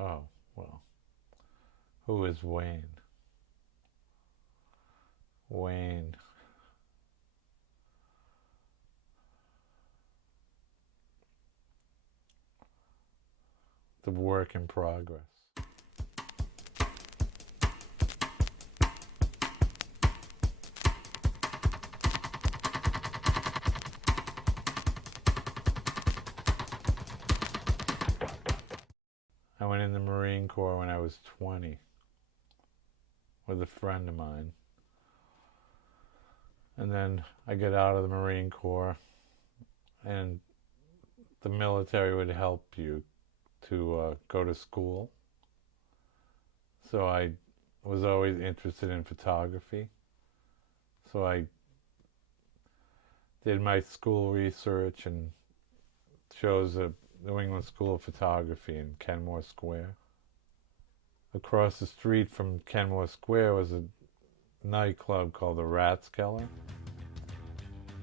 Oh, well, who is Wayne? Wayne, the work in progress. I went in the Marine Corps when I was 20 with a friend of mine. And then I get out of the Marine Corps, and the military would help you to go to school. So I was always interested in photography. So I did my school research and chose the New England School of Photography in Kenmore Square. Across the street from Kenmore Square was a nightclub called the Rathskeller.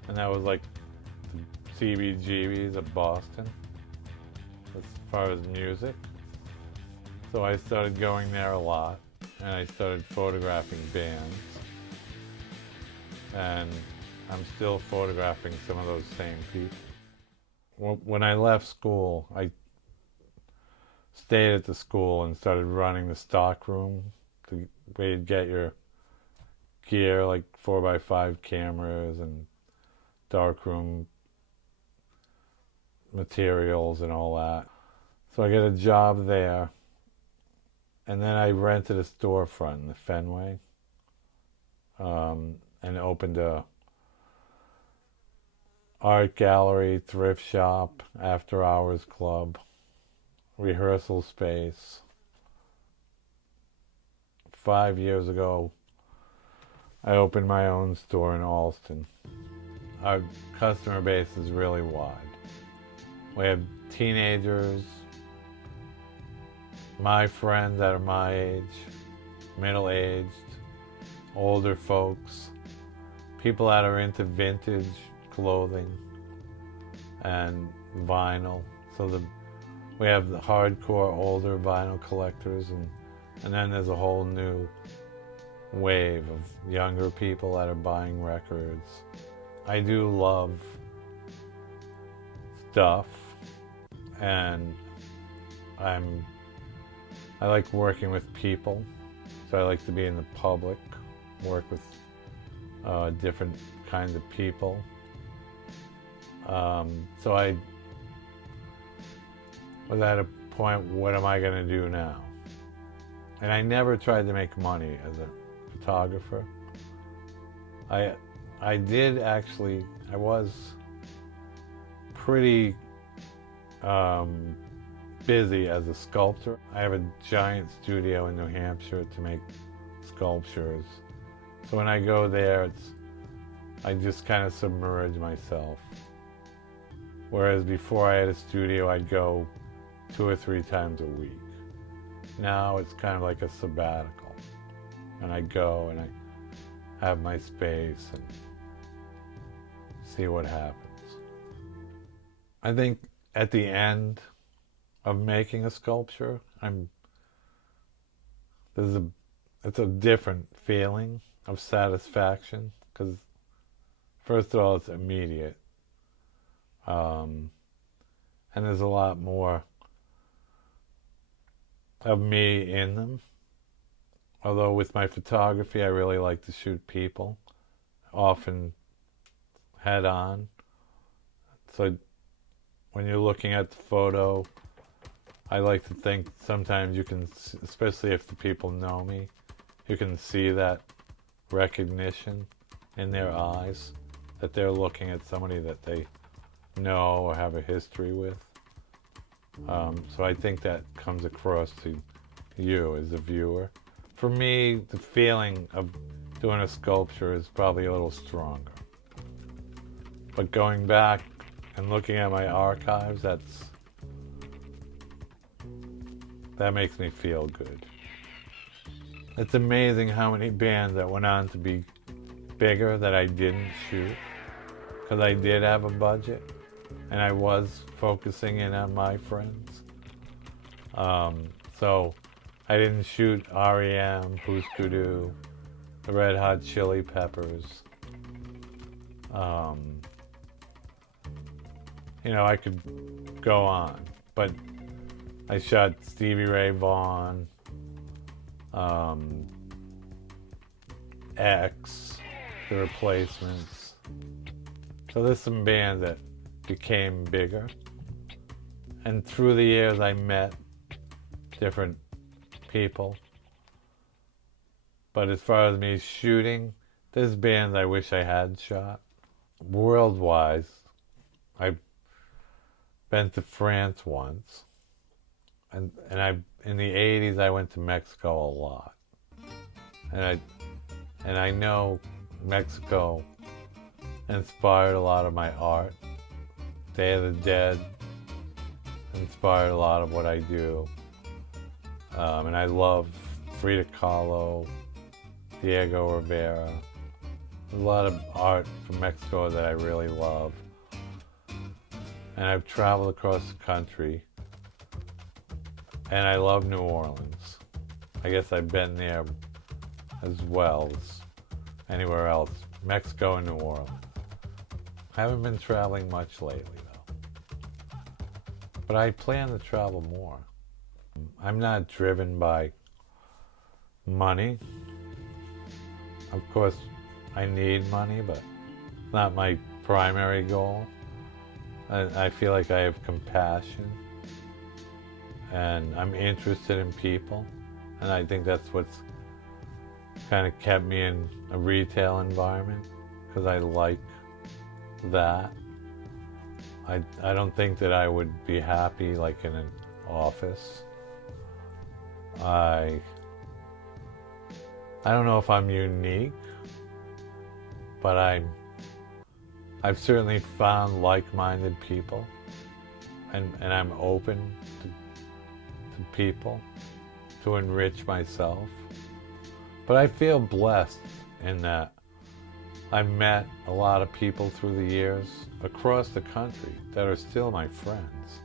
And that was like the CBGB's of Boston as far as music. So I started going there a lot, and I started photographing bands. And I'm still photographing some of those same people. When I left school, I stayed at the school and started running the stock room where you'd get your gear, like 4x5 cameras and darkroom materials and all that. So I got a job there, and then I rented a storefront in the Fenway, and opened a art gallery, thrift shop, after hours club, rehearsal space. 5 years ago, I opened my own store in Allston. Our customer base is really wide. We have teenagers, my friends that are my age, middle-aged, older folks, people that are into vintage clothing and vinyl. So we have the hardcore older vinyl collectors, and then there's a whole new wave of younger people that are buying records. I do love stuff, and I like working with people, so I like to be in the public, work with different kinds of people. So I was at a point, what am I going to do now? And I never tried to make money as a photographer. I did actually, I was pretty busy as a sculptor. I have a giant studio in New Hampshire to make sculptures. So when I go there, I just kind of submerge myself. Whereas before I had a studio, I'd go 2 or 3 times a week. Now it's kind of like a sabbatical. And I go and I have my space and see what happens. I think at the end of making a sculpture, it's a different feeling of satisfaction, because first of all, it's immediate. And there's a lot more of me in them. Although with my photography, I really like to shoot people, often head on. So when you're looking at the photo, I like to think sometimes you can, especially if the people know me, you can see that recognition in their eyes, that they're looking at somebody that they know or have a history with. So I think that comes across to you as a viewer. For me, the feeling of doing a sculpture is probably a little stronger. But going back and looking at my archives, that makes me feel good. It's amazing how many bands that went on to be bigger that I didn't shoot, because I did have a budget and I was focusing in on my friends. So I didn't shoot REM, Puskoo, the Red Hot Chili Peppers. I could go on, but I shot Stevie Ray Vaughan, X, The Replacements. So there's some bands that became bigger. And through the years I met different people. But as far as me shooting, there's bands I wish I had shot. World-wise, I've been to France once. And in the 80s I went to Mexico a lot. And I know Mexico inspired a lot of my art. Day of the Dead inspired a lot of what I do. And I love Frida Kahlo, Diego Rivera. There's a lot of art from Mexico that I really love. And I've traveled across the country. And I love New Orleans. I guess I've been there as well as anywhere else. Mexico and New Orleans. I haven't been traveling much lately, though. But I plan to travel more. I'm not driven by money. Of course, I need money, but it's not my primary goal. I feel like I have compassion, and I'm interested in people, and I think that's what's kind of kept me in a retail environment, because I like that. I don't think that I would be happy like in an office. I don't know if I'm unique, but I've certainly found like-minded people, and I'm open to people to enrich myself. But I feel blessed in that I've met a lot of people through the years across the country that are still my friends.